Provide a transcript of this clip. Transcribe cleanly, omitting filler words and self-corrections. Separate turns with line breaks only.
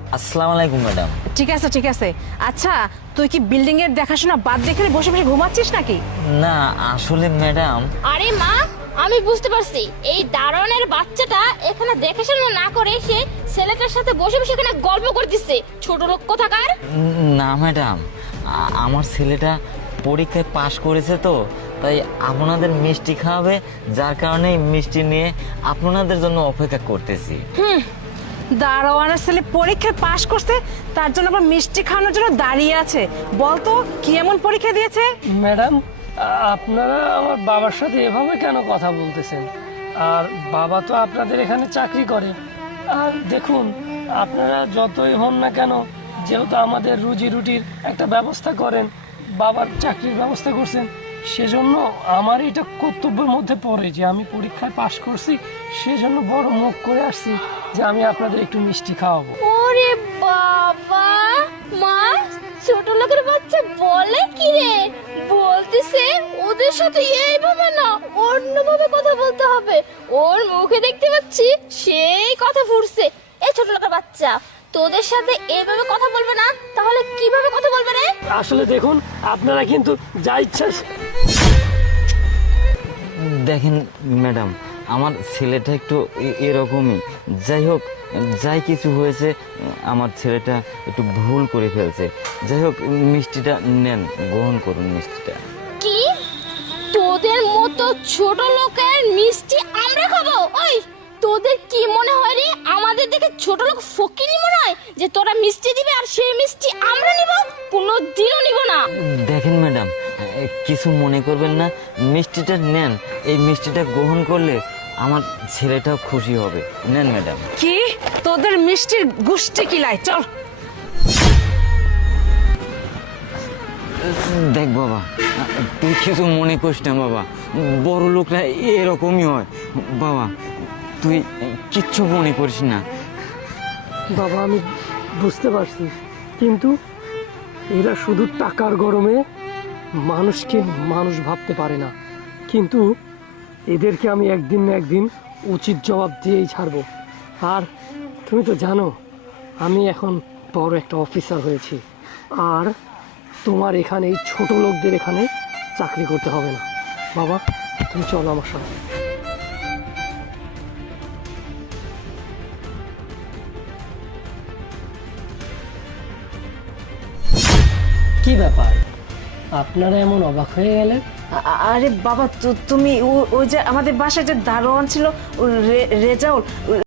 আসসালামু আলাইকুম ম্যাডাম।
ঠিক আছে ঠিক আছে। আচ্ছা, তুই কি বিল্ডিং এর দেখাশোনা বাদ দেখে বসে বসে ঘুমাচ্ছিস নাকি?
না আসলে ম্যাডাম,
আরে মা, আমি বুঝতে পারছি এই দারোয়ানের বাচ্চাটা এখানে দেখাশোনা না করে সে ছেলেটার সাথে বসে বসে এখানে গল্প করতেছে। ছোট লোক কোথাকার।
না ম্যাডাম, আমার ছেলেটা পরীক্ষায় পাশ করেছে তো, তাই আপনাদের মিষ্টি খাওয়াবে, যার কারণে মিষ্টি নিয়ে আপনাদের জন্য অপেক্ষা করতেছি।
দারোয়ানের ছেলে পরীক্ষায় পাশ করছে, তার জন্য আবার মিষ্টি খাওয়ানোর জন্য দাঁড়িয়ে আছে। বলতো কি এমন পরীক্ষা দিয়েছে?
ম্যাডাম, আপনারা আমার বাবার সাথে এভাবে কেন কথা বলতেছেন? আর বাবা তো আপনাদের এখানে চাকরি করে। আর দেখুন, আপনারা যতই হন না কেন, যেহেতু আমাদের রুজি রুটির একটা ব্যবস্থা করেন, বাবার চাকরির ব্যবস্থা করছেন, সেজন্য আমার এটা কর্তব্যের মধ্যে পড়ে যে আমি পরীক্ষায় পাশ করছি, সেজন্য বড় মুখ করে আসছি যে আমি আপনাদের একটু মিষ্টি খাওয়াবো।
ওরে বাবা, মা ছোট লোকের বাচ্চা বলে কি রে? বলতেছে ওদের সাথে এইভাবে না অন্যভাবে কথা বলতে হবে। ওর মুখে দেখতে পাচ্ছি সেই কথা ফুটছে। এই ছোট লোকের বাচ্চা, তোদের সাথে এইভাবে কথা বলবে না, তাহলে কিভাবে কথা বলবে রে?
আসলে দেখুন, আপনারা কিন্তু যা ইচ্ছা।
দেখেন ম্যাডাম, আমার ছেলেটা একটু এরকমই। যাই হোক, যাই কিছু হয়েছে, আমার ছেলেটা একটু ভুল করে ফেলছে। যাই হোক, মিষ্টিটা নেন, গ্রহণ করুন মিষ্টিটা।
কি তোদের মতো ছোট লোকের মিষ্টি আমরা খাবো? ওই তোদের কি মনে হয় রে, আমাদের দেখে ছোট লোক ফকিরি মনে হয় যে তোরা মিষ্টি দিবে আর সেই মিষ্টি আমরা নিব? কোনোদিনও নিব না।
দেখেন ম্যাডাম, কিছু মনে করবেন না, মিষ্টিটা নেন। এই মিষ্টিটা গ্রহণ করলে আমার ছেলেটাও খুশি হবে। নেন ম্যাডাম।
কি তোদের মিষ্টির গুষ্টি কিলাই, চল।
দেখ বাবা, তুই কিছু মনে করিস না বাবা, বড় লোকরা এরকমই হয় বাবা, তুই কিচ্ছু মনে করিস না।
বাবা, আমি বুঝতে পারছি, কিন্তু এরা শুধু টাকার গরমে মানুষকে মানুষ ভাবতে পারে না। কিন্তু এদেরকে আমি একদিন না একদিন উচিত জবাব দিয়েই ছাড়বো। আর তুমি তো জানো, আমি এখন বড় একটা অফিসার হয়েছি। আর তোমার এখানে এই ছোট লোকদের এখানে চাকরি করতে হবে না। বাবা, তুমি চলো আমার সাথে। কি ব্যাপার, আপনারা এমন অবাক হয়ে গেলেন?
আরে বাবা, তুমি ওই যে আমাদের বাসায় যে দারোয়ান ছিল, রেজাউল,